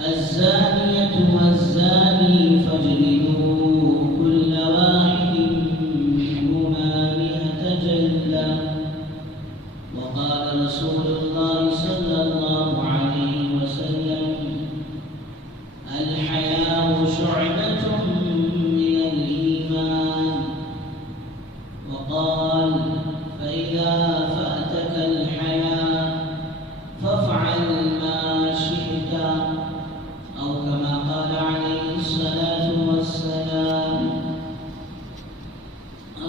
الزانية والزاني فاجلدوا كل واحد منهما 100 جلدة وقال رسول الله صلى الله عليه وسلم الحياء شعبة من الإيمان وقال فإذا فأتك الحياء فافعل ما شئت أو كما قال عليه الصلاة والسلام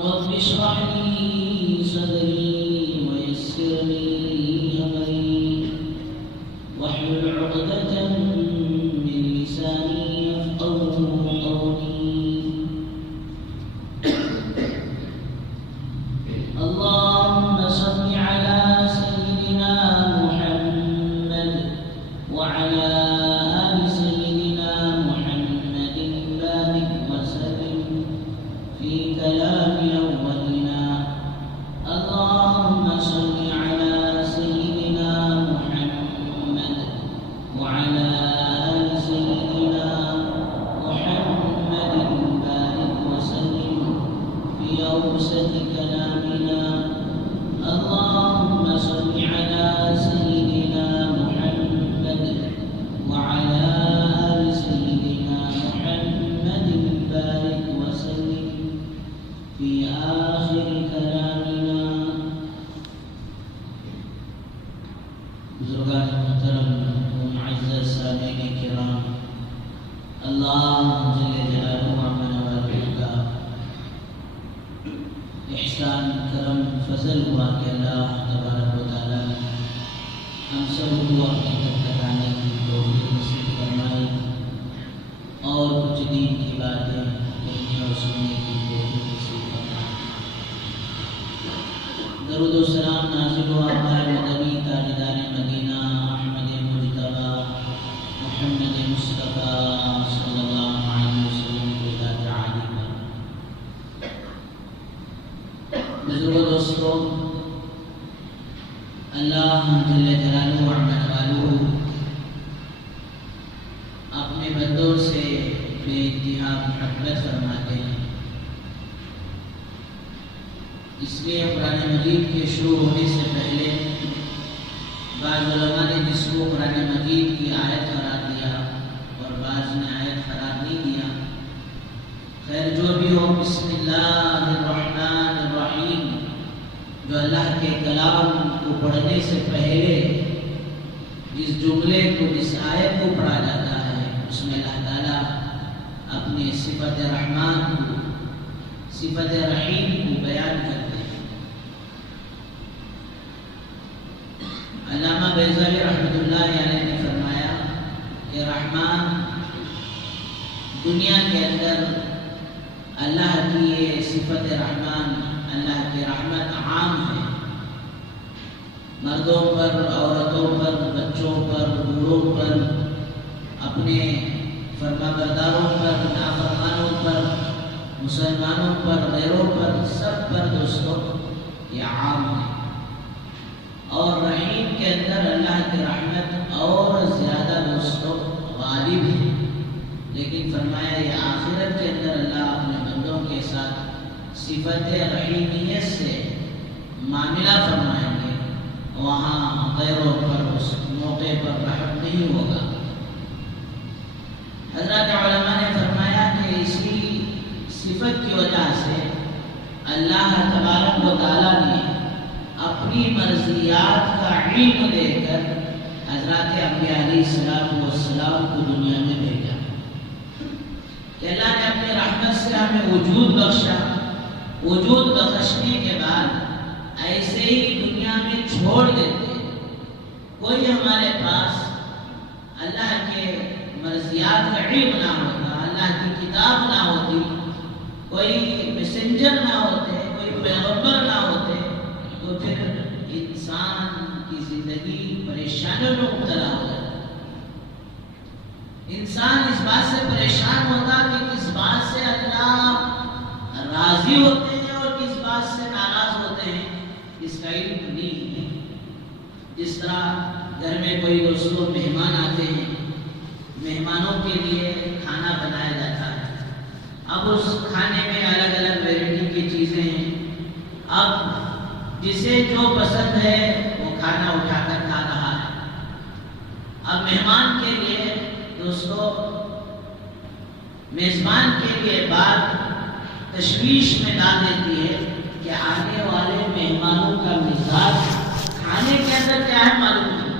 رب اشرح لي صدري ويسر لي أمري واحلل عقدة من لساني يفقهوا قولي اللهم صل على سيدنا محمد وعلى آل سيدنا محمد بارك وسلم في كلام أولنا اللهم صل على سيدنا محمد وعلى آل سيدنا محمد بارك وسلم في أوسط كلامنا اللهم صل على سيدنا محمد وعلى آل سيدنا محمد بارك وسلم في آخر كلامنا بزرگان محترم ومعزز سامعین کرام اللہ جل جلالہ ومن والہ کا احسان کرم فضل ہوا کہ اللہ تبارک و تعالی ہم سب کو اپنے تک لگانے کی توفیق نصیب فرمائے اور کچھ دین کی باتیں کہنے اور سننے کی توفیق نصیب فرمائے۔ درود و سلام نازل ہوا آقائے مدنی تاجدار مدینہ احمد مجتبی محمد مصطفیٰ صلی اللہ علیہ وسلم کی ذات عالی پر۔ بزرگ دوستوں، اللہ جل جلالہ وعلا والہ اپنے بندوں سے بے انتہا محبت فرماتے ہیں، اس لیے قرآن مجید کے شروع ہونے سے پہلے بعض علماء نے جس کو قرآن مجید کی آیت قرار دیا اور بعض نے آیت قرار نہیں دیا، خیر جو بھی ہو، بسم اللہ الرحمن الرحیم جو اللہ کے کلام کو پڑھنے سے پہلے جس جملے کو، جس آیت کو پڑھا جاتا ہے، اس میں اللہ تعالیٰ اپنے صفت رحمان کو، صفت رحیم کو بیان کرتے ہیں۔ علامہ بیضاوی رحمۃ اللہ علیہ نے فرمایا کہ رحمان دنیا کے اندر اللہ کی یہ صفت رحمان، اللہ کی رحمت عام ہے، مردوں پر، عورتوں پر، بچوں پر، بوڑھوں پر، اپنے فرمانبرداروں پر، نافرمانوں پر، مسلمانوں پر، غیروں پر، سب پر دوستوں یہ عام ہے۔ اور رحیم کے اندر اللہ کی رحمت اور زیادہ دوستوں غالب ہے، لیکن فرمایا یہ آخرت کے اندر اللہ اپنے بندوں کے ساتھ صفت رحیمیت سے معاملہ فرمائیں گے، وہاں غیروں پر اس موقع پر رحم نہیں ہوگا۔ حضرات علماء نے فرمایا کہ اسی صفت کی وجہ سے اللہ تبارک و تعالیٰ نے اپنی مرضیات کا علم دے کر حضرات انبیاء علیہ السلام کو دنیا میں بھیجا کہ اللہ نے اپنے رحمت سے ہمیں وجود بخشا، وجود بخشنے کے بعد ایسے ہی دنیا میں چھوڑ دیتے، کوئی ہمارے پاس اللہ کے مرضیات کا علم نہ ہوتا، اللہ کی کتاب نہ ہوتی، کوئی میسنجر نہ ہوتے، کوئی پیغمبر نہ ہوتے، تو پھر انسان کی زندگی پریشانیوں میں مبتلا ہو جاتا ہے۔ انسان اس بات سے پریشان ہوتا کہ کس بات سے اللہ راضی ہوتے ہیں اور کس بات سے ناراض ہوتے ہیں، اس کا علم نہیں ہے۔ جس طرح گھر میں کوئی دوستوں مہمان آتے ہیں، مہمانوں کے لیے کھانا بنایا جاتا ہے، اب اس کھانے میں الگ الگ ویرائٹی کی چیزیں ہیں، اب جسے جو پسند ہے وہ کھانا اٹھا کر کھا رہا ہے۔ اب مہمان کے لیے دوستو، میزبان کے لیے بات تشویش میں ڈال دیتی ہے کہ آنے والے مہمانوں کا مزاج کھانے کے اندر کیا ہے معلوم نہیں۔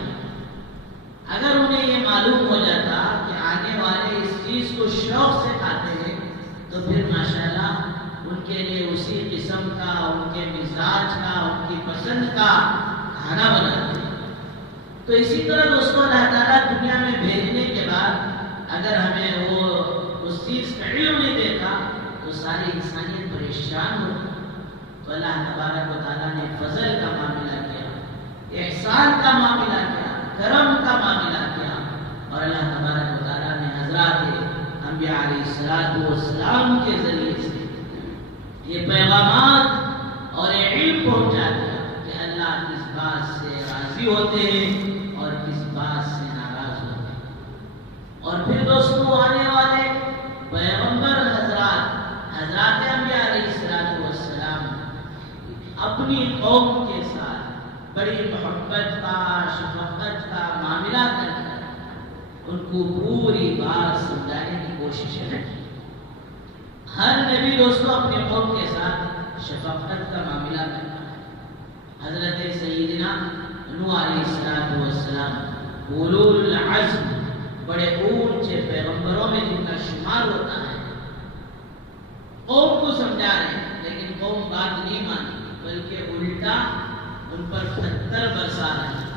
اگر انہیں یہ معلوم ہو جاتا کہ آنے والے اس چیز کو شوق سے کھاتے ہیں تو پھر ماشاءاللہ ان کے لیے اسی قسم کا، ان کے مزاج کا، ان کی پسند کا کھانا بناتے ہیں۔ تو اسی طرح دوستوں اللہ تعالیٰ دنیا میں بھیجنے کے بعد اگر ہمیں وہ اس چیز کا علم نہیں دیتا تو ساری انسانیت پریشان ہوتی۔ تو اللہ تبارک و تعالیٰ نے فضل کا معاملہ کیا، احسان کا معاملہ کیا، کرم کا معاملہ کیا، اور اللہ تبارک و تعالیٰ نے حضرات انبیاء علیہ السلام کے ذریعے سے یہ پیغامات اور یہ علم پہنچا دیا کہ اللہ کس بات سے راضی ہوتے ہیں اور کس بات سے ناراض ہوتے ہیں۔ اور پھر دوستوں آنے والے پیغمبر حضرات انبیاء علیہ السلام اپنی قوم کے ساتھ بڑی محبت کا، شفقت کا معاملہ کر ان کو پوری بات سمجھانے کی کوشش ہے۔ ہر نبی دوستوں اپنے قوم کے ساتھ شفقت کا معاملہ کرتا ہے۔ حضرت سیدنا نوح علیہ السلام اولو العزم، بڑے اونچے پیغمبروں میں جن کا شمار ہوتا ہے، قوم کو سمجھا رہے ہیں لیکن قوم بات نہیں مانی، بلکہ الٹا ان پر پتھر برسا رہے ہیں۔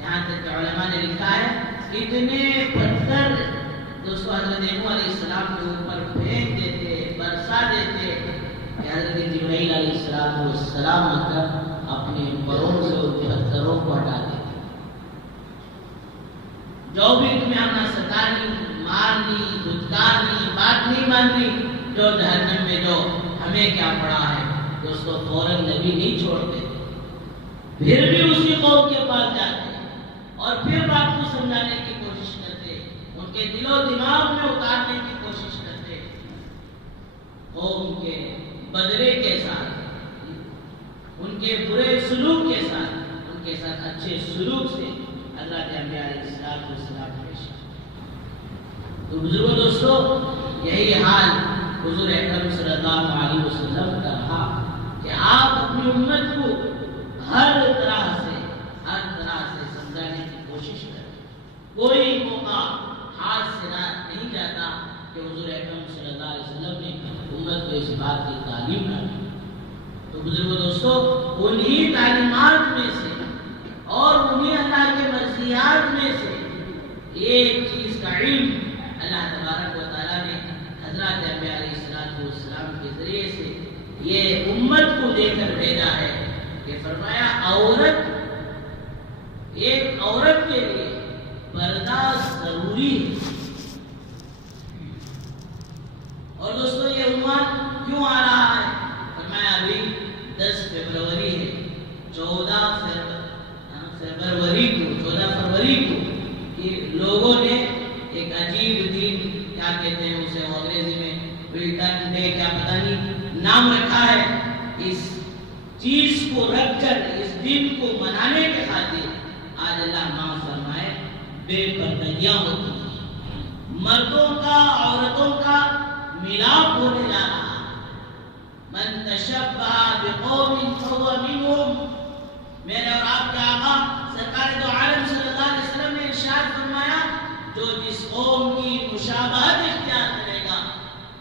یہاں تک کہ علماء نے لکھا ہے اتنے پتھر دوستو حضرت نوح علیہ السلام کے اوپر پھینک دیتے، برسا دیتے کہ حضرت جبرائیل علیہ السلام آ کر اپنے پروں سے ان پتھروں کو ہٹا دیتے۔ جو بھی تمہیں ہم نہ ستانی، مارنی، دھتکارنی، بات نہیں ماننی، جو جہنم میں جو ہمیں کیا پڑا ہے، دوستو فوراً نبی نہیں چھوڑتے، پھر بھی اسی قوم کے پاس جاتے اور پھر بات کو سمجھانے کی کوشش کرتے، ان کے دل و دماغ میں اتارنے کی کوشش کرتے، قوم کے بدلے کے ساتھ، ان کے برے سلوک کے ساتھ، ان کے ساتھ اچھے سلوک سے اللہ کے انبیاء علیہ السلام پیش۔ تو بزرگوں دوستو، یہی حال حضور اکرم صلی اللہ علیہ وسلم کا رہا کہ آپ اپنی امت کو ہر طرح سے سمجھانے کی کوشش کریں۔ کوئی موقع ہاتھ سے نہیں جاتا کہ حضور اکرم صلی اللہ علیہ وسلم نے امت کو اس بات کی تعلیم نہ دی۔ تو بزرگوں دوستو، انہی تعلیمات میں سے اور انہی اللہ کے مرضیات میں سے ایک چیز کا علم اللہ تبارک و تعالیٰ نے حضرات انبیاء علیہ السلام کے ذریعے سے یہ امت کو دے کر بھیجا ہے کہ فرمایا ایک عورت کے لیے پردہ ضروری ہے۔ اور دوستو یہ عنوان کیوں آ رہا ہے؟ فرمایا ابھی 10 فروری ہے، 14 فروری کو یہ لوگوں نے ایک عجیب دن، کیا کہتے ہیں اسے انگریزی میں بلٹن ڈے، کیا پتہ نہیں نام رکھا ہے، اس چیز کو رکھ کر اس دن کو منانے کے خاطر آج اللہ معاف فرمائے بے پردگیاں ہوتی ہیں، مردوں کا عورتوں کا ملاپ ہونے جا رہا ہے۔ من تشبہ بقوم فہو منہم، میرے اور آپ کے آقا سرکار دو عالم صلی اللہ علیہ وسلم نے ارشاد فرمایا جو جس قوم کی مشابہت اختیار کرے گا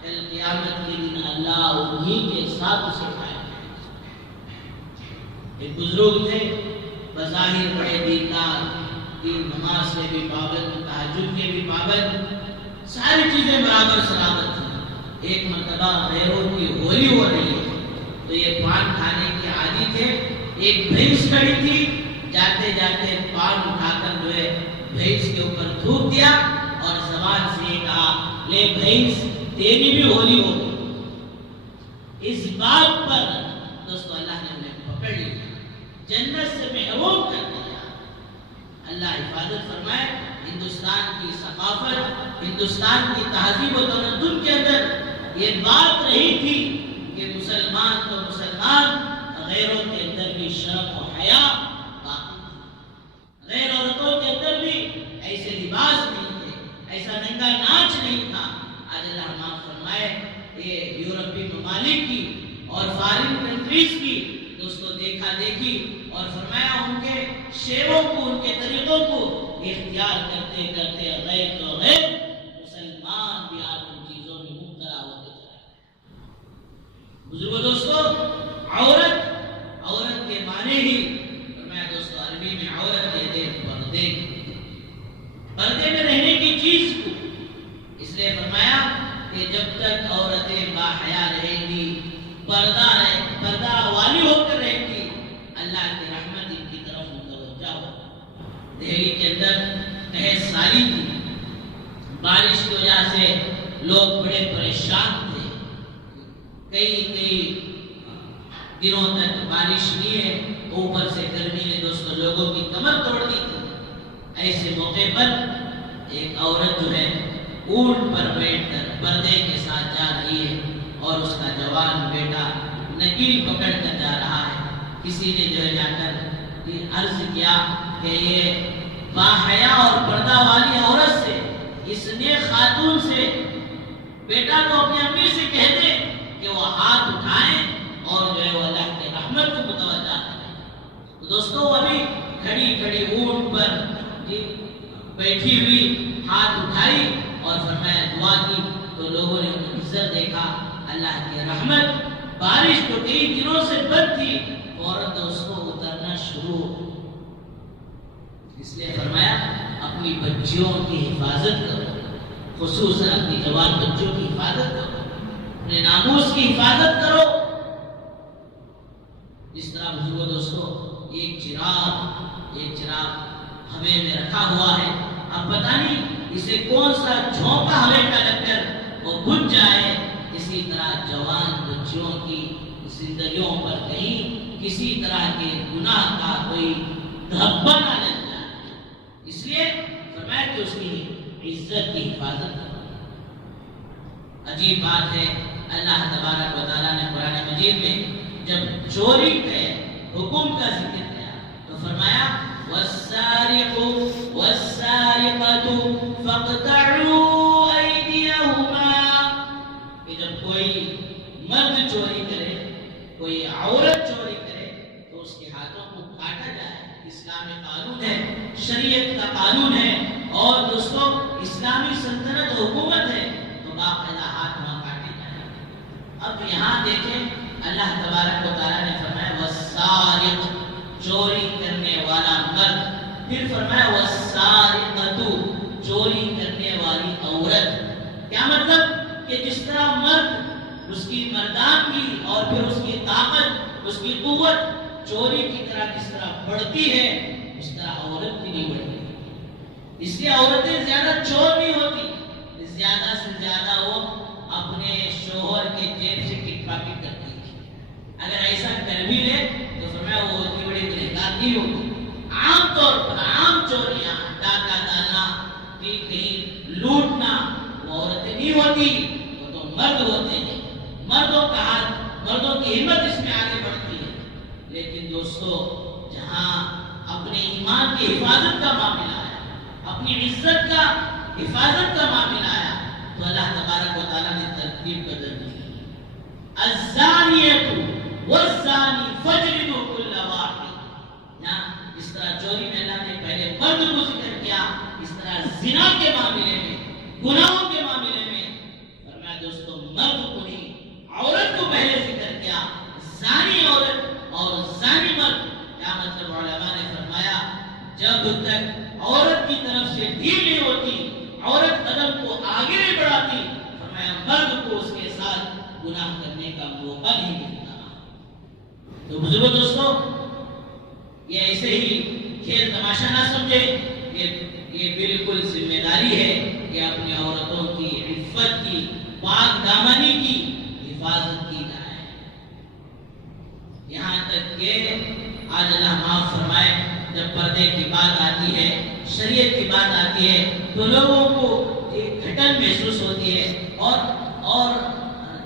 کل قیامت کے دن اللہ انہی کے ساتھ اسے کھائے گا۔ ایک بزرگ تھے، بظاہر بڑے دیندار، دین نماز سے بھی پابند، تہجد کے بھی پابند، ساری چیزیں برابر سلامت تھیں۔ ایک مرتبہ غیروں کی ہولی ہو رہی ہے تو یہ پان کھانے کے عادی تھے، ایک بھینس کھڑی تھی، جاتے جاتے پان اٹھا کر جو ہے بھینس کے اوپر تھوک دیا اور زبان سے یہ کہا لے بھینس تیری بھی ہولی ہوگی. اس بات پر دوستو اللہ نے انہیں پکڑ لیا, جنت سے محروم کر دیا. اللہ حفاظت فرمائے. ہندوستان کی ثقافت, ہندوستان کی تہذیب و تمدن کے اندر یہ بات رہی تھی کہ مسلمان تو مسلمان, غیروں کے اندر بھی شرم و حیا باقی تھا. غیر عورتوں کے اندر بھی ایسے لباس نہیں تھے, ایسا ننگا ناچ نہیں تھا. آج اللہ معاف فرمائے یہ یورپی ممالک کی اور فارن کنٹریز کی دوستوں دیکھا دیکھی اور فرمایا ان کے شیووں کو, ان کے طریقوں کو اختیار کرتے کرتے غیر تو غیر مسلمان بھی آج ان چیزوں میں مبتلا ہوتے چلے. بزرگوں دوستوں, عورت کے معنی ہی فرمایا دوستوں عربی میں عورت کہتے ہیں پردے میں رہنے کی چیز کو. اس لیے فرمایا کہ جب تک عورتیں باحیا رہیں گی, پردہ والی ہو کر رہیں گی, اللہ کی رحمت ان کی طرف متوجہ ہو. دہلی کے اندر قحط سالی تھی, بارش کی وجہ سے لوگ بڑے پریشان تھے. کئی دنوں تک بارش نہیں ہے, اوپر سے گرمی نے دوستوں لوگوں کی کمر توڑ دی تھی. ایسے موقع پر ایک عورت جو ہے اونٹ پر بیٹھ کر پردے کے ساتھ جا رہی ہے اور اس کا جوان بیٹا نکیل پکڑ کر جا رہا ہے. کسی نے جو ہے جا کر عرض کیا کہ یہ باحیا اور پردہ والی عورت سے, اس نے خاتون سے, بیٹا تو اپنی امی سے کہہ دے کہ وہ ہاتھ اٹھائیں اور جو ہے وہ اللہ کے رحمت کو متوجہ کریں. تو دوستو ابھی کھڑی اونٹ پر بیٹھی ہوئی ہاتھ اٹھائی اور فرمایا دعا کی تو لوگوں نے ان منظر دیکھا. اللہ کی رحمت, بارش تو کئی دنوں سے بند تھی, فوراً تو اس کو اترنا شروع ہو. اس لیے فرمایا اپنی بچیوں کی حفاظت کرو, خصوصاً اپنی جوان بچوں کی حفاظت کرو, اپنے ناموس کی حفاظت کرو. جس طرح بزرگوں دوستو ایک چراغ ہمیں میں رکھا ہوا ہے, اب پتہ نہیں اسے کون سا جھونکا ہمیں کا لگ کر وہ بجھ جائے. اسی طرح جوان بچیوں کی زندگیوں پر کہیں کسی طرح کے گناہ کا کوئی دھبا نہ لگ جائے. اس لیے فرمایا کہ اس کی عزت کی حفاظت کرو. عجیب بات ہے, اللہ تبارک و تعالیٰ نے قرآن مجید میں جب چوری کے حکم کا ذکر کیا تو فرمایا والسارق والسارقة فاقطعوا أيديهما, کہ جب کوئی مرد چوری کرے, کوئی عورت چوری کرے تو اس کے ہاتھوں کو کاٹا جائے. اسلامی قانون ہے, شریعت کا قانون ہے, اور دوستو اسلامی سلطنت حکومت ہے, تو باقاعدہ ہاتھ وہاں کاٹے جائے. اب یہاں دیکھیں اللہ تبارک و تعالیٰ نے فرمایا والسارق, چوری کرنے والا مرد, پھر فرمایا والسارقۃ, چوری کرنے والی عورت. کیا مطلب کہ جس طرح مرد اس کی مردانگی اور پھر اس کی طاقت, اس کی قوت چوری کی طرح جس طرح بڑھتی ہے, اس طرح عورت بھی نہیں بڑھتی. اس لیے عورتیں زیادہ چور نہیں ہوتی, زیادہ سے زیادہ وہ اپنے شوہر کے جیب سے پک پاکٹ کرتی ہے. اگر ایسا کر بھی لے تو فرمایا وہ اتنی بڑی گنہگار نہیں ہوتی. عام طور پر عام چوریاں, ڈاکہ ڈالنا, کہیں لوٹنا, وہ عورتیں نہیں ہوتی, وہ تو مرد ہوتے ہیں. مردوں کا ہاتھ, مردوں کی ہمت اس میں آگے بڑھتی ہے. لیکن دوستو جہاں اپنے ایمان کی حفاظت کا معاملہ آیا, اپنی عزت کا حفاظت کا معاملہ آیا, تو اللہ تبارک و تعالیٰ نے ترتیب بدل دی. الزانیۃ والزانی فاجلدوا کل واحد. اس طرح چوری میں اللہ نے پہلے مرد کو ذکر کیا, اس طرح زنا کے معاملے میں, گناہوں کے معاملے میں فرمایا دوستو مرد کو نہیں عورت کو پہلے ذکر کیا. زانی عورت اور زانی مرد, کیا مطلب علماء نے فرمایا جب تک عورت کی طرف سے ڈھیل نہیں ہوتی, عورت قدم کو آگے نہیں بڑھاتی, فرمایا مرد کو اس کے ساتھ گناہ کرنے کا موقع نہیں ملتا. تو بزرگوں دوستو یہ ایسے ہی کھیل تماشا نہ سمجھے، یہ بالکل ذمہ داری ہے کہ اپنی عورتوں کی عفت کی، پاک دامنی کی حفاظت کی جائے۔ یہاں تک کہ آج اللہ معاف فرمائے، جب پردے کی بات آتی ہے، شریعت کی بات آتی ہے، تو لوگوں کو ایک گھٹن محسوس ہوتی ہے، اور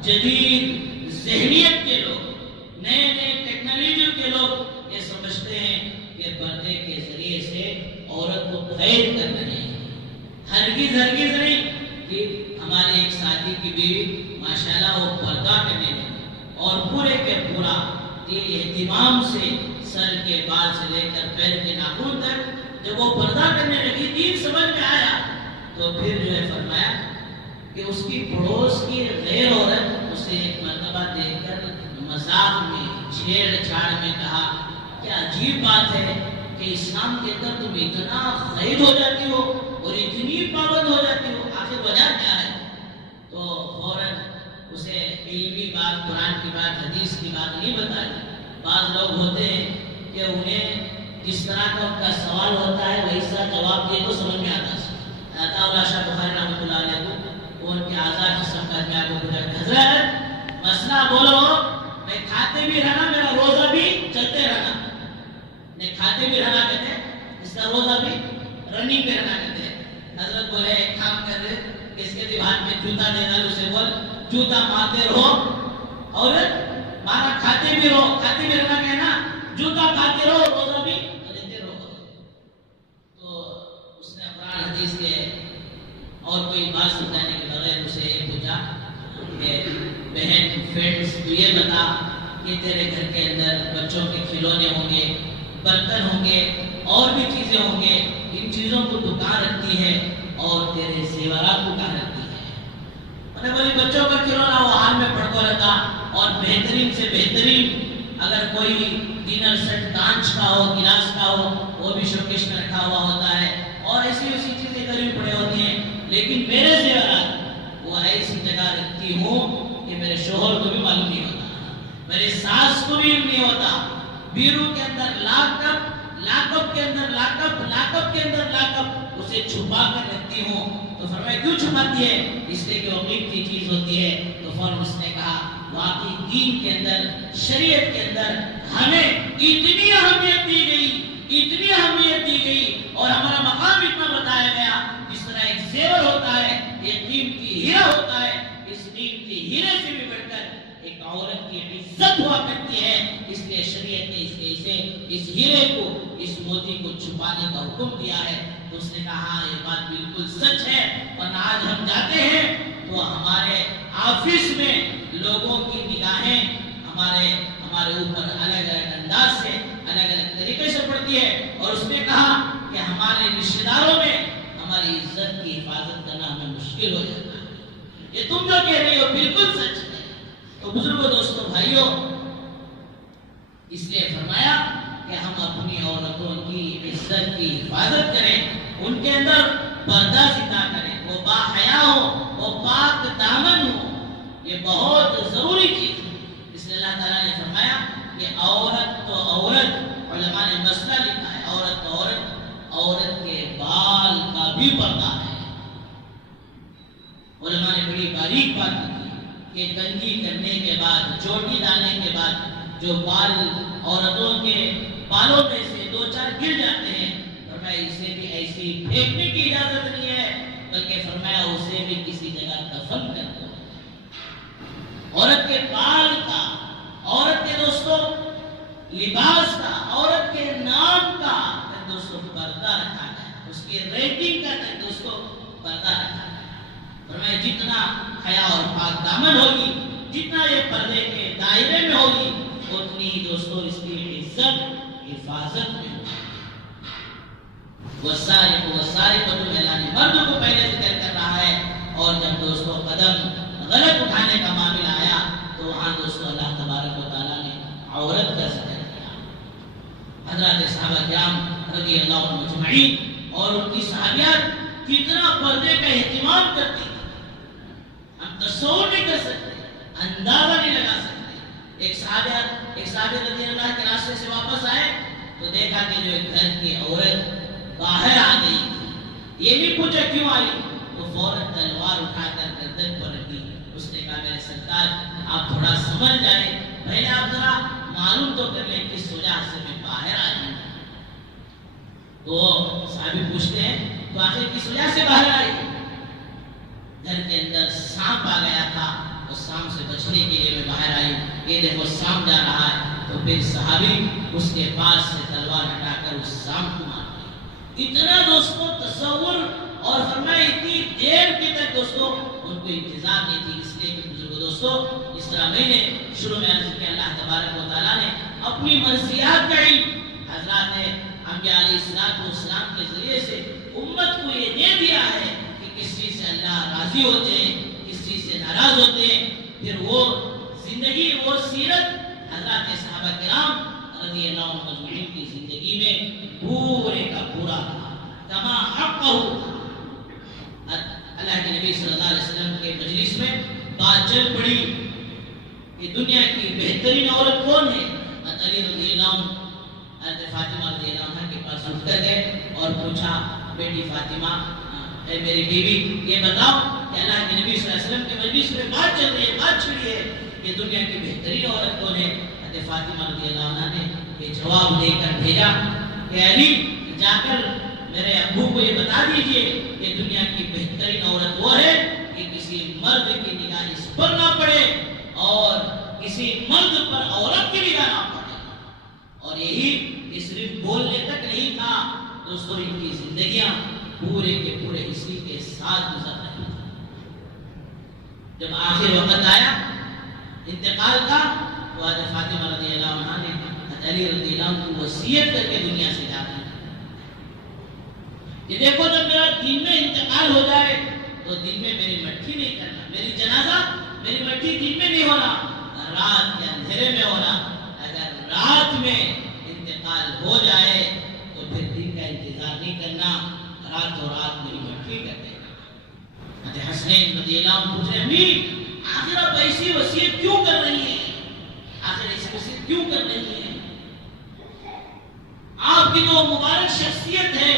جدید ذہنیت کے لوگ، نئے نئے ٹیکنالوجی کے لوگ یہ سمجھتے ہیں کہ پردے کے ذریعے سے عورت کو قید کر رہے ہیں۔ ہرگز نہیں کہ ہمارے ایک ساتھی کی بیوی ماشاءاللہ وہ پردہ کرنے لگی، اور پورے کے پورا اہتمام سے سر کے بال سے لے کر پیر کے ناخن تک جب وہ پردہ کرنے لگی، دین سمجھ میں آیا، تو پھر جو ہے فرمایا کہ اس کی پڑوس کی غیر عورت اسے ایک مرتبہ دیکھ کر مذاق میں، چھیڑ چھاڑ میں کہا کہ عجیب بات ہے کہ اسلام کے اندر تم اتنا قید ہو جاتی ہو اور اتنی پابند ہو جاتی ہو، آخر وجہ کیا ہے؟ تو فوراً اسے علمی بات، قرآن کی بات، حدیث کی بات نہیں بتائی۔ بعض لوگ ہوتے ہیں کہ انہیں جس طرح کا ان کا سوال ہوتا ہے ویسا جواب دے تو سمجھ میں آتا ہے۔ عطا اللہ شاہ بخاری رحمۃ اللہ علیہ کو وہ ان کے آزاد قسم کا میں آپ کو بتایا، حضرت مسئلہ بولو، میں کھاتے بھی رہنا، میرا روزہ بھی چلتے رہنا، نہیں کھاتے بھی رہنا کہتے ہیں، اس کا روزہ بھی رننگ پہ رہنا کہتے ہیں۔ حضرت بولے ایک کام کر رہے، اس کے دیوان میں جوتا دے ڈال، اسے بول جوتا مارتے رہو، اور مانا کھاتے بھی رہو، کھاتے بھی رہنا کہنا، جوتا کھاتے رہو، روزہ بھی لیتے رہو۔ تو اس نے قرآن حدیث کے اور کوئی بات سمجھانے کے بغیر اسے یہ پوچھا کہ بہن فرینڈس تو یہ بتا کہ تیرے گھر کے اندر بچوں کے کھلونے ہوں گے، برتن ہوں گے، اور بھی چیزیں ہوں گے، ان چیزوں کو تو کہاں رکھتی ہے اور تیرے زیورات کو کہاں رکھتی ہے؟ میں نے بولی بچوں کا کھلونا وہ حال میں پڑتا رہتا، اور بہترین سے بہترین اگر کوئی ڈنر سیٹ کانچ کا ہو، گلاس کا ہو، وہ بھی شوکیس میں رکھا ہوا ہوتا ہے، اور ایسی چیزیں ادھر بھی پڑے ہوتی ہیں، لیکن میرے زیورات وہ ایسی جگہ رکھتی ہوں کہ میرے شوہر کو بھی معلوم نہیں ہوتا، میرے ساس کو بھی نہیں ہوتا۔ بیرو کے اندر لاک اپ کے اندر لاک اپ کے اندر لاک اپ اسے چھپا کر رکھتی ہوں۔ تو فرمایا کیوں چھپاتی ہے؟ اس لیے کہ وہ قیمتی چیز ہوتی ہے۔ تو فوراً اس نے کہا واقعی دین کے اندر، شریعت کے اندر ہمیں اتنی اہمیت دی گئی اور ہمارا مقام اتنا بتایا گیا، جس طرح ایک زیور ہوتا ہے، ایک قیمتی ہیرا ہوتا ہے، اس قیمتی ہیرے سے بھی بڑھ کر ایک عورت کی عزت ہوا کرتی ہے۔ اس لیے شریعت نے اس ہیرے کو، اس موتی کو چھپانے کا حکم دیا ہے۔ تو اس نے کہا ہاں یہ بات بالکل سچ ہے، اور آج ہم جاتے ہیں تو ہمارے آفس میں لوگوں کی نگاہیں ہمارے اوپر الگ الگ انداز سے، الگ الگ طریقے سے پڑتی ہے، اور اس نے کہا کہ ہمارے رشتہ داروں میں ہماری عزت کی حفاظت کرنا ہمیں مشکل ہو جاتا ہے۔ یہ تم جو کہہ رہی ہو بالکل سچ ہے۔ تو بزرگوں، دوستوں، بھائیوں، اس لیے فرمایا کہ ہم اپنی عورتوں کی عزت کی حفاظت کریں، ان کے اندر پردہ سیدھا کریں، وہ باحیا ہو، وہ پاک دامن ہو، یہ بہت ضروری چیز ہے۔ اس لیے اللہ تعالیٰ نے فرمایا کہ عورت تو عورت، علماء نے مسئلہ لکھا ہے، عورت تو عورت کے بال کا بھی پردہ ہے۔ علماء نے بڑی باریک بات کی کہ کنگھی کرنے کے بعد، چوٹی ڈالنے کے بعد جو بال عورتوں کے بالوں میں سے دو چار گر جاتے ہیں، فرمایا اسے بھی ایسی پھینکنے کی اجازت نہیں ہے، بلکہ فرمایا اسے بھی کسی جگہ دفن کر دو۔ عورت کے بال کا، عورت کے دوستوں لباس کا، عورت کے نام کا دوستوں پردہ رکھا ہے، اس کی ریٹنگ کا دوستوں پردہ رکھا ہے۔ فرمایا جتنا حیا اور پاک دامن ہوگی، جتنا یہ پردے کے دائرے میں ہوگی، اتنی ہی دوستوں اس کی عزت حفاظت میں ہوگی۔ والسارقۃ اعلان مرد کو پہلے ذکر کر رہا ہے، اور جب دوستوں قدم غلط اٹھانے کا معاملہ آیا تو وہاں دوستوں اللہ تبارک و تعالیٰ نے عورت کا ذکر کیا۔ حضرات صحابہ کرام رضی اللہ عنہم اجمعین اور ان کی صحابیات کتنا پردے کا اہتمام کرتی تھی، ہم تصور نہیں کر سکتے، اندازہ نہیں لگا سکتے۔ ایک صحابی رضی اللہ کے راستے سے واپس آئے تو دیکھا کہ جو ایک گھر کی عورت باہر آ گئی تھی، یہ نہیں پوچھا کیوں آئی، وہ فوراً تلوار اٹھا کر گردن پر رکھی۔ اس نے کہا میرے سرکار آپ تھوڑا سمجھ جائیں، پہلے آپ ذرا معلوم تو کر لیں کس وجہ سے میں باہر آئی ہوں۔ تو صحابی پوچھتے ہیں تو آخر کس وجہ سے باہر آئی؟ گھر کے اندر سانپ آ گیا تھا، اور سانپ سے بچنے کے لیے میں باہر آئی، یہ دیکھو سانپ جا رہا ہے۔ تو پھر صحابی اس کے پاس سے تلوار ہٹا کر اس سانپ کو مار دیا۔ اتنا دوستوں تصور، اور فرمایا اتنی دیر کے تک دوستوں ان کو انتظار نہیں تھی، اس لیے کہ بزرگوں دوستوں اس طرح میں نے شروع میں عرض کیا اللہ تبارک و تعالیٰ نے اپنی مرضیات کا علم حضرات انبیاء علیہ السلام کے ذریعے سے امت کو یہ دے دیا ہے کہ کس چیز سے اللہ راضی ہوتے ہیں، کس چیز سے ناراض ہوتے ہیں۔ پھر وہ زندگی، وہ سیرت حضرات صحابہ کرام رضی اللہ عنہم اجمعین کی زندگی میں پورے کا پورا تھا، کما حقہ۔ اللہ کے نبی صلی اللہ علیہ وسلم کے مجلس میں بات چل پڑی کہ دنیا کی بہترین عورت کون ہے؟ علی رضی اللہ عنہ حضرت فاطمہ رضی اللہ عنہ کے پاس اٹھ کر گئے اور پوچھا بیٹی فاطمہ، اے میری بیوی یہ بتاؤ کہ اللہ کے نبی صلی اللہ علیہ وسلم کے مجلس میں بات چل رہی ہے، بات چھڑی ہے کہ دنیا کی بہترین عورت کون ہے؟ حضرت فاطمہ رضی اللہ عنہ نے یہ جواب دے کر بھیجا کہ علی جا کر میرے ابو کو یہ بتا دیجئے کہ دنیا کی بہترین عورت وہ ہے کہ کسی مرد کی نگاہ اس پر نہ پڑے اور کسی مرد پر عورت کی نگاہ نہ پڑے۔ اور یہی صرف بولنے تک نہیں تھا دوستوں، ان کی زندگیاں پورے کے پورے اسی کے ساتھ گزر رہی تھی۔ جب آخر وقت آیا انتقال کا تو حضرت فاطمہ رضی اللہ عنہ نے حضرت علی رضی اللہ عنہ کو وصیت کر کے دنیا سے جاتی کہ دیکھو جب میرا دن میں انتقال ہو جائے تو دن میں میری مٹھی نہیں کرنا، میری جنازہ میری مٹھی دن میں نہیں ہونا، رات کے اندھیرے میں ہونا۔ اگر رات میں انتقال ہو جائے تو پھر دن کا انتظار نہیں کرنا، راتوں رات میری مٹھی کر دینا۔ حضرت حسنین رضی اللہ عنہ پوچھ رہے امی آخر آپ ایسی وصیت کیوں کر رہی ہیں؟ آخر ایسی وصیت کیوں کر رہی ہیں؟ آپ کی تو مبارک شخصیت ہے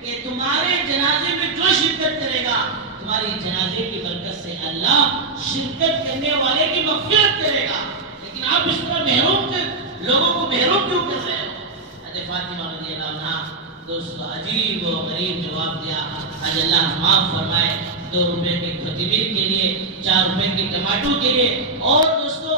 کہ تمہارے جنازے میں جو شرکت کرے گا تمہاری جنازے کی برکت سے اللہ شرکت کرنے والے کی مغفرت کرے گا، لیکن آپ اس طرح محروم لوگوں کو محروم کیوں کر رہے ہو؟ حضرت فاطمہ رضی اللہ عنہ دوستو عجیب و غریب جواب دیا، آج اللہ معاف فرمائے 2 روپے کے خطیبین کے لیے، 4 روپے کے ٹماٹو کے لیے، اور دوستو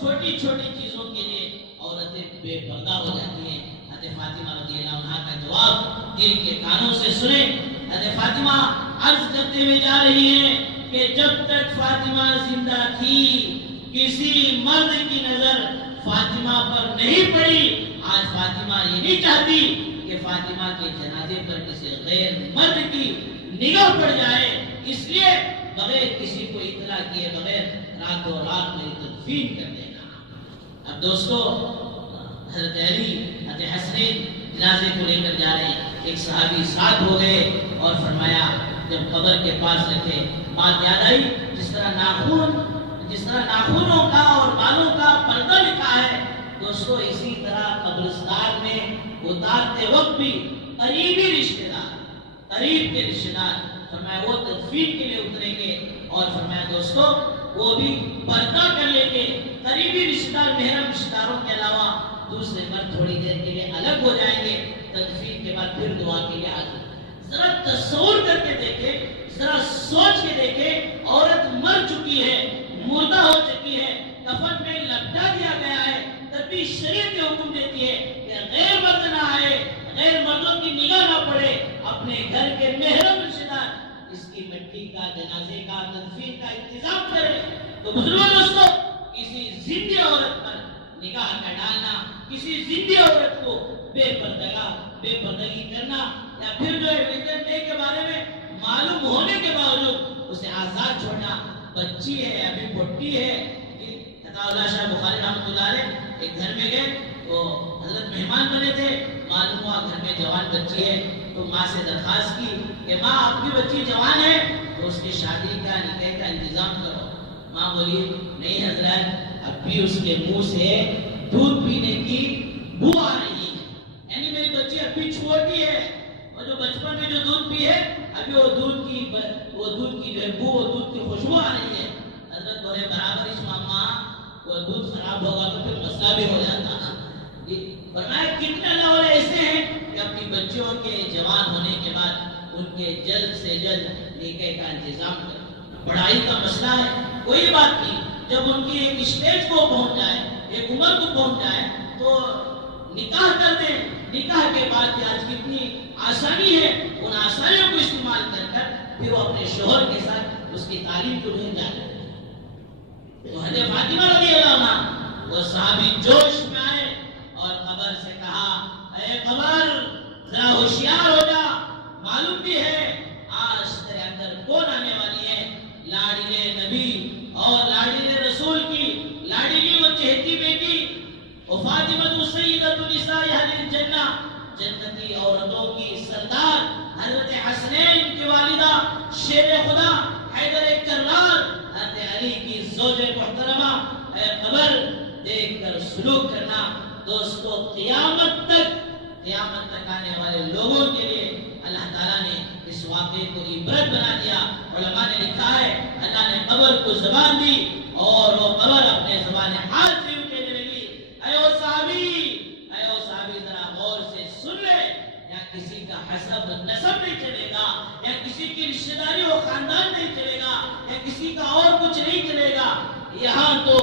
چھوٹی چھوٹی چیزوں کے لیے عورتیں بے پردہ ہو جاتی ہیں۔ حضرت فاطمہ رضی اللہ عنہ کا جواب دل کے کانوں سے سنیں۔ حضرت فاطمہ عرض کرتے ہوئے جا رہی ہیں کہ جب تک فاطمہ زندہ تھی کسی مرد کی نظر فاطمہ پر نہیں پڑی، آج فاطمہ یہ نہیں چاہتی کہ فاطمہ کے جنازے پر کسی غیر مرد کی نگاہ پڑ جائے، اس لیے بغیر کسی کو اطلاع کیے بغیر راتوں رات میری تدفین کر دینا۔ اب دوستو حضرت علی حضرت حسنین جنازے کو لے کر جا رہے ہیں، ایک صحابی ساتھ ہو گئے اور فرمایا جب قبر کے پاس رکھے بات یاد آئی جس طرح ناخنوں کا اور بالوں کا پردہ لکھا ہے دوستو، اسی طرح قبرستان میں اتارتے وقت بھی قریبی رشتہ دار، قریب کے رشتہ دار فرمایا وہ تدفین کے لیے اتریں گے، اور فرمایا دوستو وہ بھی پردہ کر لیں گے، قریبی رشتہ دار محرم رشتہ داروں کے علاوہ دوسرے مرد تھوڑی دیر کے لیے الگ ہو جائیں گے، تدفین کے بعد پھر دعا کے لیے آگے۔ ذرا تصور کر کے دیکھیں، ذرا سوچ کے دیکھیں، عورت مر چکی ہے، مردہ ہو چکی ہے، کفن میں لپٹا دیا گیا ہے، تب بھی شریعت یہ حکم دیتی ہے کہ غیر مرد نہ آئے، غیر مردوں کی نگاہ نہ پڑے، اپنے گھر کے محرم رشتہ دار اس کی مٹی کا، جنازے کا، تدفین کا انتظام کرے۔ تو بزرگوں دوستو کسی زندہ عورت پر نگاہ کا ڈالنا، کسی زندہ عورت کو بے پردگی کرنا، یا پھر جو ریلیجن ڈے کے بارے میں معلوم ہونے کے باوجود اسے آزاد چھوڑنا، بچی ہے ابھی بھٹی ہے۔ عطا اللہ شاہ بخاری رحمۃ اللہ علیہ ایک گھر میں گئے، وہ حضرت مہمان بنے تھے، معلوم ہوا گھر میں جوان بچی ہے، تو ماں سے درخواست کی کہ ماں آپ کی بچی جوان ہے تو اس کی شادی کا نکاح کا انتظام کرو۔ ماں بولی نہیں حضرت اب بھی اس کے منہ سے دودھ پینے کی بو آ رہی ہے، ابھی وہ دودھ کی جو ہے بو، وہ دودھ کی خوشبو آ رہی ہے، حضرت بولے برابر اس ماما وہ دودھ خراب ہوگا تو پھر مسئلہ بھی ہو جاتا نا۔ فرمایا کتنے اللہ والے ایسے ہیں کہ اپنی بچیوں کے جوان ہونے کے بعد ان کے جلد سے جلد نکاح کا انتظام کریں۔ پڑھائی کا مسئلہ ہے کوئی بات نہیں، جب ان کی ایک اسٹیج کو پہنچ جائے، ایک عمر کو پہنچ جائے تو نکاح کر دیں۔ نکاح کے بعد بھی آج کتنی آسانی ہے، ان آسانیوں کو استعمال کر پھر وہ اپنے شوہر کے ساتھ اس کی تعلیم کو نہیں جانے۔ تو حضرت فاطمہ رضی اللہ عنہ وہ صحابی جوش میں آئے اور قبر سے کہا، اے قبر ذرا ہوشیار ہو جا، معلوم بھی ہے آج تیرے اندر کون آنے والی ہے، لاڈلے نبی اور لاڈلے رسول کی لاڈلی وہ چہتی بیٹی وہ فاطمہ سیدۃ النساء اہل الجنہ، جنتی عورتوں کی سردار حضرت حسنین کی والدہ شیر خدا حیدر کرار حضرت علی کی زوج محترمہ، اے قبر دیکھ کر سلوک کرنا۔ دوستو قیامت تک آنے والے لوگوں کے لیے اللہ تعالیٰ نے اس واقعے کو عبرت بنا دیا۔ علماء نے لکھا ہے اللہ نے قبر کو زبان دی اور وہ قبر اپنے زبان حال سے یوں کہنے لگی، اے او صحابی ذرا غور سے سن لے، یا کسی کا حسب نسب نہیں چلے گا، یا کسی کی رشتہ داری و خاندان نہیں چلے گا، یا کسی کا اور کچھ نہیں چلے گا، یہاں تو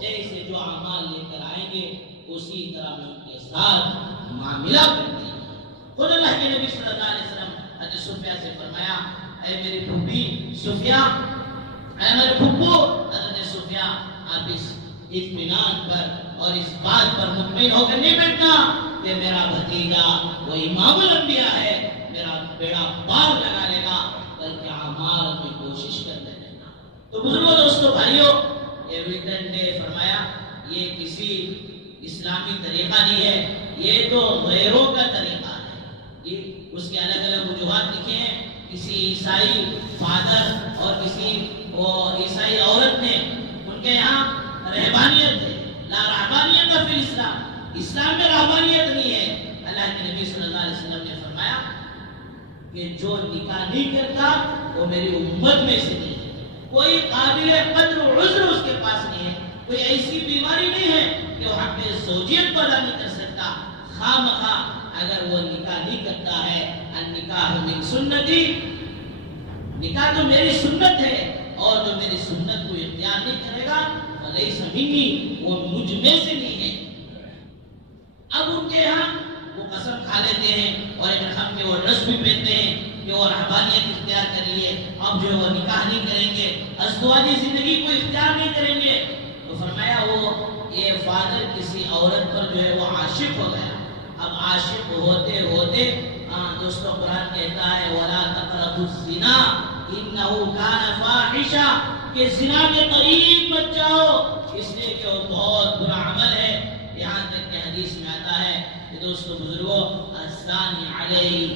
جیسے جو اعمال لے کر آئیں گے اسی طرح میں ان کے ساتھ معاملہ کرتی ہے۔ خود اللہ کے نبی صلی اللہ علیہ وسلم حضرت صفیہ سے فرمایا، اے میری پھوپھی صفیہ، اے میرے پھپھو حضرت صفیہ، آپ اس اطمینان پر اور اس بات پر مطمئن ہو کر نہیں بیٹھنا کہ میرا بھتیجا وہ امام الانبیاء ہے، میرا بیڑا پار لگا لے گا، بلکہ اعمال میں کوشش کر لینا۔ تو بزرگوں دوستو بھائیوں، یہ ویکینڈ ڈے فرمایا یہ کسی اسلامی طریقہ نہیں ہے، یہ تو غیروں کا طریقہ ہے۔ اس کے الگ الگ وجوہات لکھے ہیں، کسی عیسائی فادر اور کسی وہ عیسائی عورت نے ان کے یہاں رہبانیت ہے، لا رہبانیت فی الاسلام، اسلام میں رہبانیت نہیں ہے۔ اللہ کے نبی صلی اللہ علیہ وسلم نے فرمایا کہ جو نکاح نہیں کرتا وہ میری امت میں سے نہیں ہے، کوئی قابل قدر و عذر اس کے پاس نہیں ہے، کوئی ایسی بیماری نہیں ہے کہ وہ حق زوجیت کو ادا نہیں کر سکتا، خواہ مخواہ اگر وہ نکاح نہیں کرتا ہے۔ النکاح من سنتی، نکاح تو میری سنت ہے، اور جو میری سنت کو اختیار نہیں کرے گا فلیس منی، وہ مجھ میں سے نہیں ہے۔ اب ان کے یہاں وہ قسم کھا لیتے ہیں اور ایک رقم کے وہ ڈریس بھی پہنتے ہیں کہ وہ رہبانیت اختیار کر لیے، اب جو وہ نکاح نہیں کریں گے، ازدواجی زندگی کو اختیار نہیں کریں گے۔ تو فرمایا وہ یہ فادر کسی عورت پر جو ہے وہ عاشق ہو گیا۔ اب عاشق ہوتے ہوتے دوستو قرآن کہتا ہے وَلَا تَقْرَبُوا الزِّنَا إِنَّهُ كَانَ فَاحِشًا، کہ زنا کے قریب مت جاؤ اس لیے کہ وہ بہت برا عمل ہے۔ یہاں تک کہ حدیث میں آتا ہے کہ دوستو بزرگوں، الزانی علیہ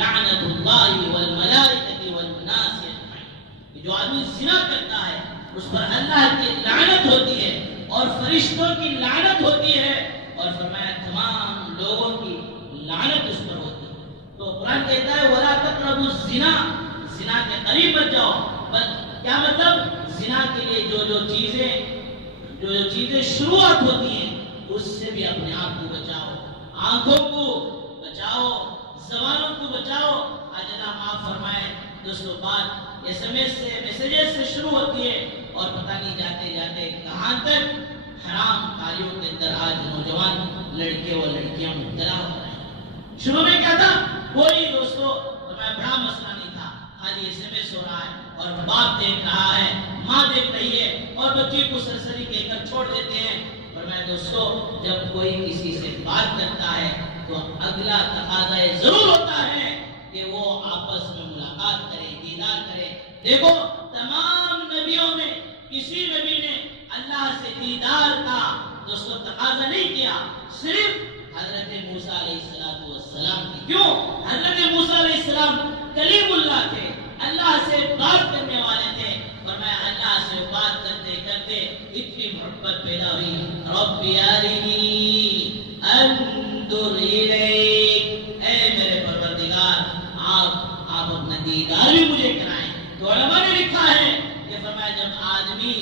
لعنت اللہ والملائکۃ والناس اجمعین، کہ جو آدمی زنا کرتا ہے اس پر اللہ کی لعنت ہوتی ہے اور فرشتوں کی لعنت ہوتی ہے، اور فرمایا تمام لوگوں کی لعنت اس پر ہوتی ہے۔ تو قرآن کہتا ہے وَلَا تَقْرَبُوا الزِّنَا، زنا کے قریب مت جاؤ۔ کیا مطلب؟ زنا کے لیے جو چیزیں شروعات ہوتی ہیں اس سے بھی اپنے آپ کو بچاؤ، آنکھوں کو بچاؤ، زبانوں کو بچاؤ۔ آج اللہ معاف فرمائے دوستو، بات میسیجز سے شروع ہوتی ہے اور پتہ نہیں جاتے جاتے کہاں تک حرام کاریوں کے اندر آج نوجوان لڑکے اور لڑکیاں مبتلا ہو رہے ہیں۔ شروع میں کیا تھا؟ کوئی دوستو بڑا مسئلہ نہیں تھا، خالی SMS ہو رہا ہے اور باپ دیکھ رہا ہے، ماں دیکھ رہی ہے اور بچے کو سرسری کہہ کر چھوڑ دیتے ہیں۔ اور میں دوستو جب کوئی کسی سے بات کرتا ہے تو اگلا تقاضا ضرور ہوتا ہے کہ وہ آپس میں ملاقات کرے، دیدار کرے۔ دیکھو تمام نبیوں میں کسی نبی نے اللہ سے دیدار کا دوستو تقاضا نہیں کیا، صرف حضرت موسیٰ علیہ السلام کی۔ کیوں؟ حضرت موسیٰ علیہ السلام کلیم اللہ تھے، اللہ سے بات کرنے والے تھے، اور میں اللہ سے بات کرتے کرتے اتنی محبت پیدا ہوئی، رب ارنی انظر الیک، اے میرے پروردگار آپ اپنا دیدار بھی مجھے کرائیں. تو علماء نے لکھا ہے کہ فرمایا جب آدمی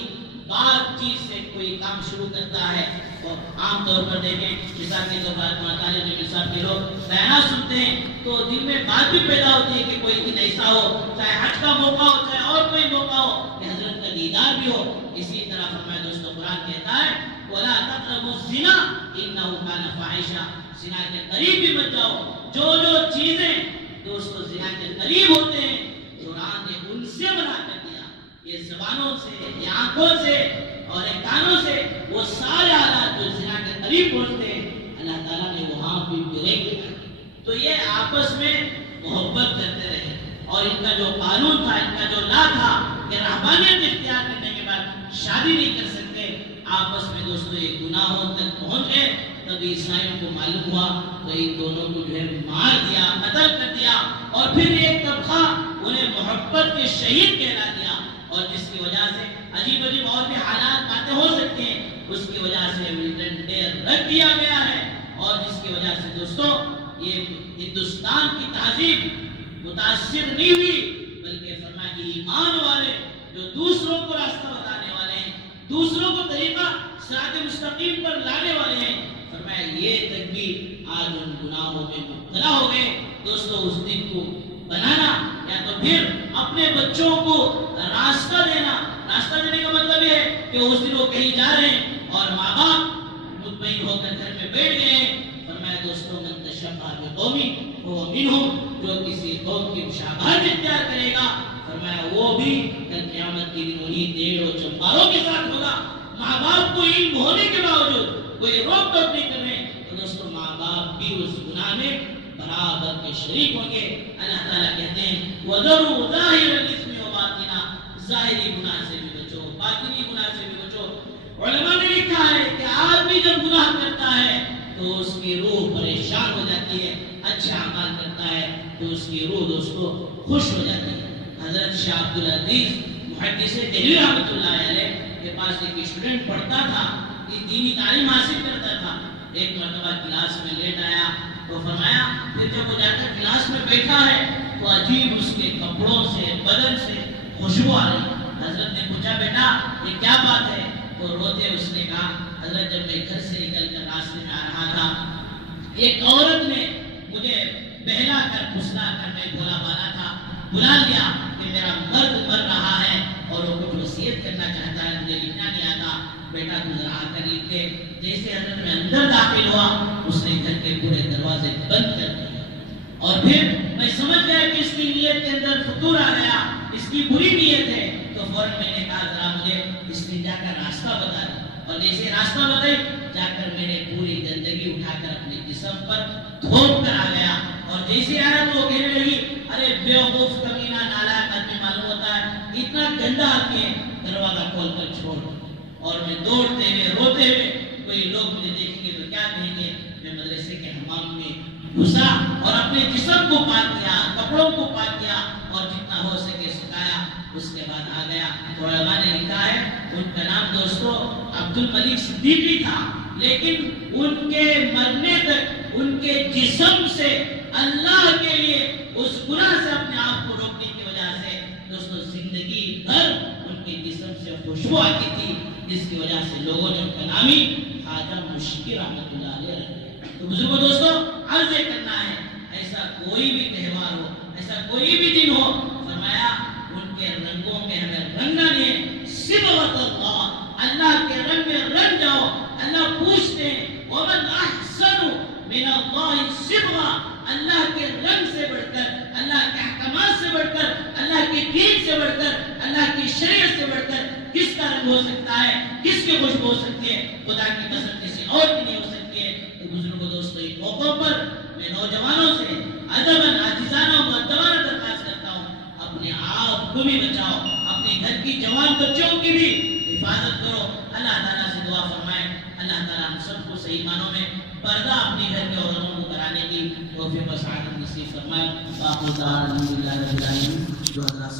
بات چیز سے کوئی کام شروع کرتا ہے تو عام طور پر دیکھیں مثال کے طور پر مطالعہ میں مثال کے لوگ بیانات سنتے ہیں تو دل میں بات بھی پیدا ہوتی ہے کہ کوئی دن ایسا ہو چاہے حج کا موقع ہو چاہے اور کوئی موقع ہو کہ حضرت کا دیدار بھی ہو. اسی طرح فرمایا دوستو قرآن کہتا ہے وَلَا تَقْرَبُوا الزِّنَا إِنَّهُ كَانَ فَاحِشًا. زنا کے قریب بھی مت جاؤ. جو چیزیں دوستو زنا کے قریب ہوتے ہیں قرآن نے ان سے منع کر دیا. یہ زبانوں سے یہ آنکھوں سے اور یہ کانوں سے وہ سارے آلات جو زنا کے قریب پہنچتے ہیں اللہ تعالیٰ نے وہاں بھی بریک دیا. تو یہ آپس میں محبت کرتے رہے اور ان کا جو قانون تھا ان کا جو لا تھا کہ رحمانیت اختیار کرنے کے بعد شادی نہیں کر سکتے. آپس میں دوستو یہ گناہوں تک پہنچ گئے. تب عیسائیوں کو معلوم ہوا تو ان دونوں کو جو ہے مار دیا قتل کر دیا اور پھر ایک طبقہ انہیں محبت کے شہید کہلا دیا اور جس کی وجہ سے عجیب عجیب اور بھی حالات باتیں ہو سکتے ہیں. اس کی وجہ سے ملٹنٹ ڈے رکھ دیا گیا ہے اور جس کی وجہ سے دوستو یہ ہندوستان کی تہذیب متاثر نہیں ہوئی بلکہ فرمایا ایمان والے جو دوسروں کو راستہ بتانے والے ہیں دوسروں کو طریقہ صراط مستقیم پر لانے والے ہیں فرمایا یہ تک بھی آج ان گناہوں میں مبتلا ہو گئے. دوستو اس دن کو بنانا یا تو پھر اپنے بچوں کو راستہ دینے کا مطلب یہ ہے کہ اس دن وہ کہیں جا رہے ہیں اور ماں باپ مطمئن ہو کر گھر میں بیٹھ گئے ہیں. فرمایا دوستو من تشبہ بقومی وہ منہم جو کسی قوم کی مشابہت اختیار کرے گا فرمایا وہ بھی کل قیامت کے دن انہی دیڑ و چمباروں کے ساتھ ہوگا. ماں باپ کو علم ہونے کے باوجود کوئی روک ٹوک نہیں کر رہے تو دوستو ماں باپ بھی اس گناہ میں برابر کے شریک ہوں گے. اللہ تعالیٰ کہتے ہیں وَذَرُوا ظَاهِرَ الْإِثْمِ وَبَاطِنَهُ ظاہری گناہ سے بھی بچو باطنی گناہ سے بھی بچو. علماء نے لکھا ہے کہ آدمی جب گناہ کرتا ہے تو اس کی روح پریشان ہو جاتی ہے. اچھا عمل کرتا ہے تو اس کی روح دوستو خوش ہو جاتی ہے. حضرت شاہ عبدالعزیز محدث دہلوی رحمۃ اللہ علیہ کے پاس ایک اسٹوڈنٹ پڑھتا تھا دینی تعلیم حاصل کرتا تھا. ایک مرتبہ کلاس میں لیٹ آیا تو فرمایا پھر جب وہ جا کر کلاس میں بیٹھا ہے تو عجیب اس کے کپڑوں سے بدن سے خوشبو آ رہی. حضرت نے پوچھا بیٹا یہ کیا بات ہے تو روتے اس نے کہا حضرت جب میں گھر سے نکل کر راستے میں آ رہا تھا ایک عورت نے مجھے بہلا کر پھسلا کر میں بھولا بالا تھا بلا لیا کہ میرا مرد مر رہا ہے اور وہ کچھ وصیت کرنا چاہتا ہے مجھے لکھنا نہیں آتا بیٹا تو ذرا آ کر لکھ دے. جیسے حضرت میں اندر داخل ہوا اس نے گھر کے پورے دروازے بند کر دیے اور پھر میں سمجھ گیا کہ اس کی نیت کے اندر فطور آ گیا اس کی بری نیت ہے تو فوراً میں نے کہا ذرا مجھے استنجا کا راستہ بتا دے اور جیسے راستہ بتائی جا کر میں نے پوری گندگی اٹھا کر اپنے جسم پر تھوپ کر آ گیا اور جیسے آیا تو وہ کہنے لگی ارے بیوقوف کمینہ نالائق آدمی معلوم ہوتا ہے اتنا گندا آدمی ہے دروازہ کھول کر چھوڑ. اور میں دوڑتے ہوئے روتے ہوئے کوئی لوگ مجھے دیکھیں گے تو کیا کہیں گے میں مدرسے کے حمام میں گھسا اور اپنے جسم کو پاک کیا کپڑوں کو پاک کیا اور جتنا ہو سکے سکھایا اس کے بعد آ گیا. تو علماء نے لکھا ہے ان کا نام دوستو عبد الملک صدیقی تھا لیکن ان کے مرنے تک ان کے جسم سے اللہ کے لیے اس گناہ سے اپنے آپ کو روکنے کی وجہ سے دوستو زندگی بھر ان کے جسم سے خوشبو آتی تھی جس کی وجہ سے لوگوں نے ان کا نام ہی خواجہ مشکی رحمۃ اللہ علیہ رکھ دیا. تو بزرگوں دوستو عرض کرنا ہے ایسا کوئی بھی تہوار ہو ایسا کوئی بھی دن ہو فرمایا ان کے رنگوں میں ہمیں رنگنا نہیں ہے. صبغۃ اللہ اللہ کے رنگ میں رنگ جاؤ. اللہ پوچھتے ہیں ومن احسن من اللہ صبغہ اللہ کے رنگ سے بڑھ کر اللہ کے احکامات سے بڑھ کر اللہ کے دین سے بڑھ کر اللہ کی شریعت سے بڑھ کر کس کا رنگ ہو سکتا ہے کس کی خوشبو ہو سکتی ہے. خدا کی قسم کسی اور کی نہیں ہو سکتی ہے. تو بزرگوں دوستو ان موقعوں پر میں نوجوانوں سے ادباً عاجزانہ مؤدبانہ درخواست کرتا ہوں اپنے آپ کو بھی بچاؤ اپنے گھر کی جوان بچوں کی بھی حفاظت کرو. اللہ تعالیٰ سے دعا فرمائے اللہ تعالیٰ ہم سب کو صحیح معنوں میں پردہ اپنی گھر کے عورتوں کو کرانے کی توفیق و سعادت نصیب فرمائے. باقی الحمدللہ رب العالمین. جو حضرات